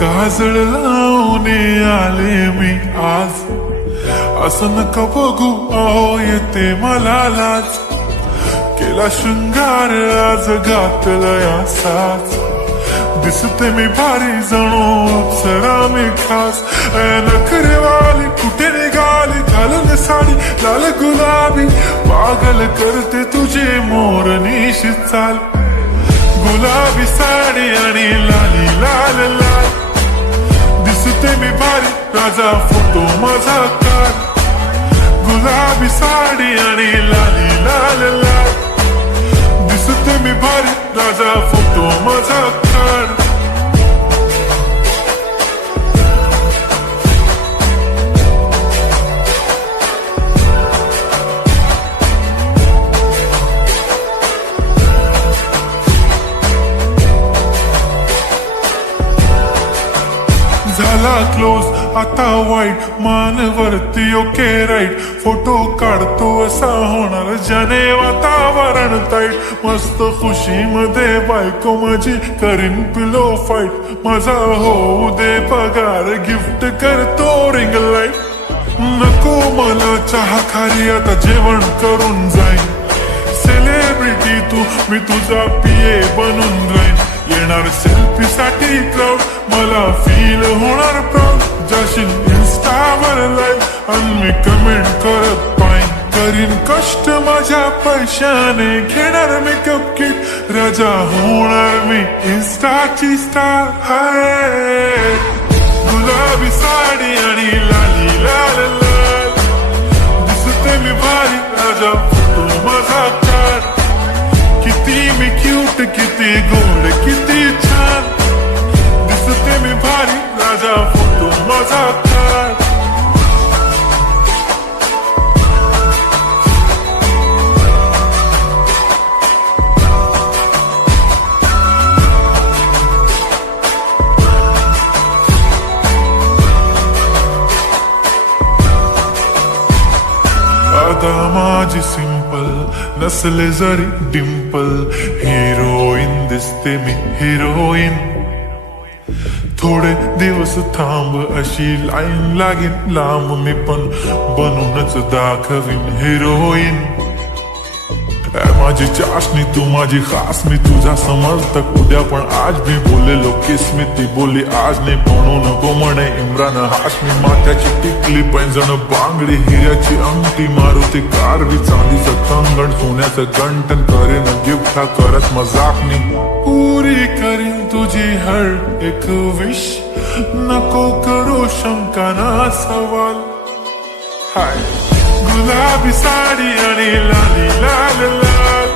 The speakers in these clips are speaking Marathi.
काजळ लावून आले मी आज, असं नका बघू अहो येते मला लाज. केला शृंगार आज घातला असाच, दिसते मी भारी जणू अप्सरा मी खास. नखरेवाली कुठे निघाली घालून साडी लाल गुलाबी, पागल करते तुझे मोरनीशी चाल. गुलाबी साडी आणि लाली लाल लाल, दिसते मी भारी राजा फोटो माझा काढ. गुलाबी साडी आणि लाली लाल लाल, दिसते मी भारी राजा फोटो माझा काढ. झाला क्लोज आता वाईट, मान वरती ओके राईट. फोटो काढतो असा होणार ज्याने वातावरण ताईट. मस्त खुशी मध्ये बायको माझी करीन पिलो फाईट. माझा होऊ दे पगार गिफ्ट करतो रिंग लाईट. नको मला चहा खारी आता जेवण करून जाईन. सेलिब्रिटी तू मी तुझा पिये बनून राहीन. येणार सेल्फी साठी क्राऊड मला फील होणार प्राऊड. जाशील इन्स्टावर लाईव्ह आणि मी कमेंट करत पाईन. करीन कष्ट माझ्या पैशाने घेणार मेकअप किट. राजा होणार मी इन्स्टाची स्टार. हाय गुलाबी साडी आणि लाली लाल लाल, दिसते मी भारी राजा फोटो माझा काढ. किती मी क्यूट किती गोड किती छान, दिसते मी भारी राजा फोटो माझा काढ. आता माझी सिंपल नसले जरी डिंपल, हिरोईन दिसते मी हिरोईन. थोडे दिवस थांब अशी लाईन लागेल लांब, मी पण बनूनच दाखवीन हिरोईन. माझी चाशनी तू माझी खास, मी तुझा समर्थक उद्या पण आज मी बोलेलो किस्मी. ती बोली आज नाही म्हणू नको म्हणे इम्रान हाशमी. माथ्याची टिकली पैंजण बांगडी हिऱ्याची अंगठी, मारुती कारवी चांदीचं कंगण सोन्याचं गंटन. करेन गिफ्ट हा करत मजाकनी, पुरी करीन तुझी हर एक विश. नको करू शंका ना सवाल. हाय गुलाबी साडी आणि लाली लाल लाल,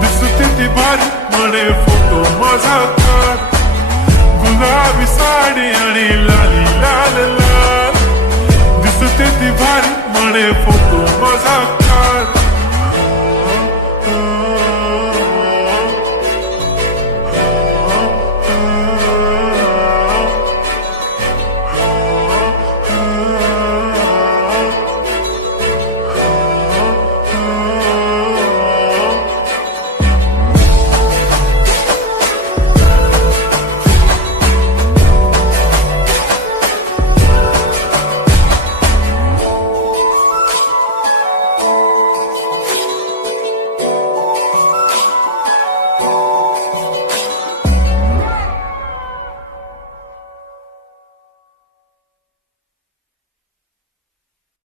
दिसते ती भारी म्हणे फोटो माझा काढ. गुलाबी साडी आणि लाली लाल लाल, दिसते ती भारी म्हणे फोटो माझा काढ.